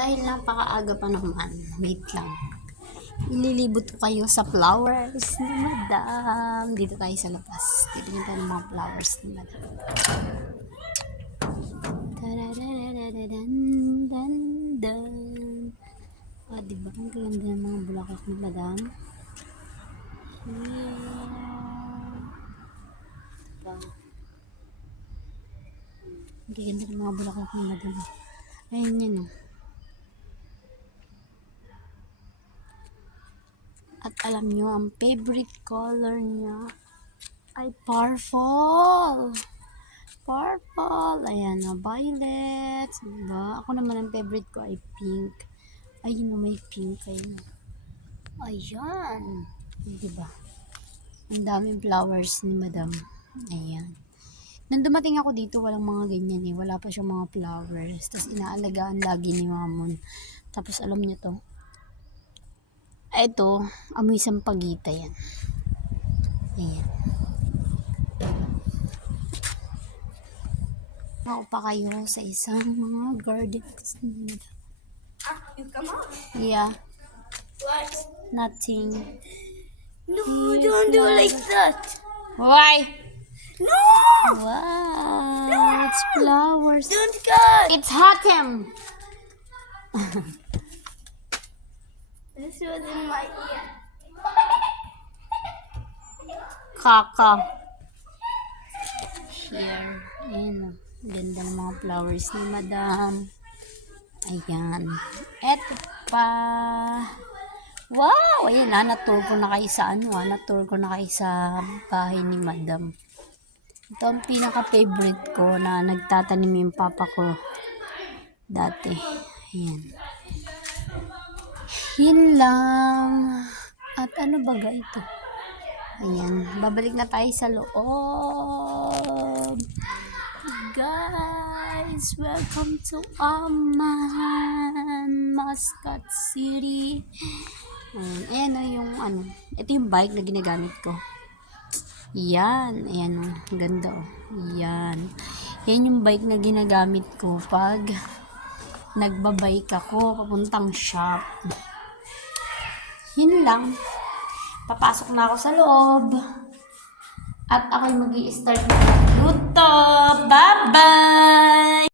Dahil napakaaga pa naman, wait lang. Ililibot ko kayo sa flowers ni Madam. Dito tayo sa labas. Titingin tayo ng mga flowers ni Madam. Ah, diba? Ang ganda ng mga bulaklak ni Madam. Yeah. Diba? Ang ganda ng mga bulaklak ni Madam. Ayun yun, oh. At alam nyo, ang favorite color niya ay purple. Purple. Ayan na, violet. Diba? Ako naman ang favorite ko ay pink. Ayun na, may pink. Ayun. Ayan. Diba? Ang daming flowers ni Madam. Ayan. Nung dumating ako dito, walang mga ganyan eh. Wala pa siyang mga flowers. Tapos inaalagaan lagi ni Mamon. Tapos alam niyo to. Ito, amoy sampagita yan. Ayan. Ako pa kayo sa isang mga gardens nila. Ah, you come out? Yeah, What? nothing. No, don't do like that. Why? No! Wow, it's flowers. Don't cut! It's Hatem. This was in my ear. Kaka. Here. Ayan. Ganda ng mga flowers ni Madam. Ayan. Eto pa. Wow! Ayan na. Natour ko na kayo sa natour ko na kayo sa bahay ni Madam. Ito ang pinaka-favorite ko na nagtatanim yung papa ko dati. Ayan. Yun lang. At ano baga ito? Ayan. Babalik na tayo sa loob. Guys, welcome to Amman, Muscat City. Ayan o yung ano. Ito yung bike na ginagamit ko. Yan. Ayan o. Ganda o. Yan. Yan yung bike na ginagamit ko pag nagbabike ako papuntang shop. Yun lang. Papasok na ako sa loob. At ako'y mag-i-start na magluto. Bye-bye!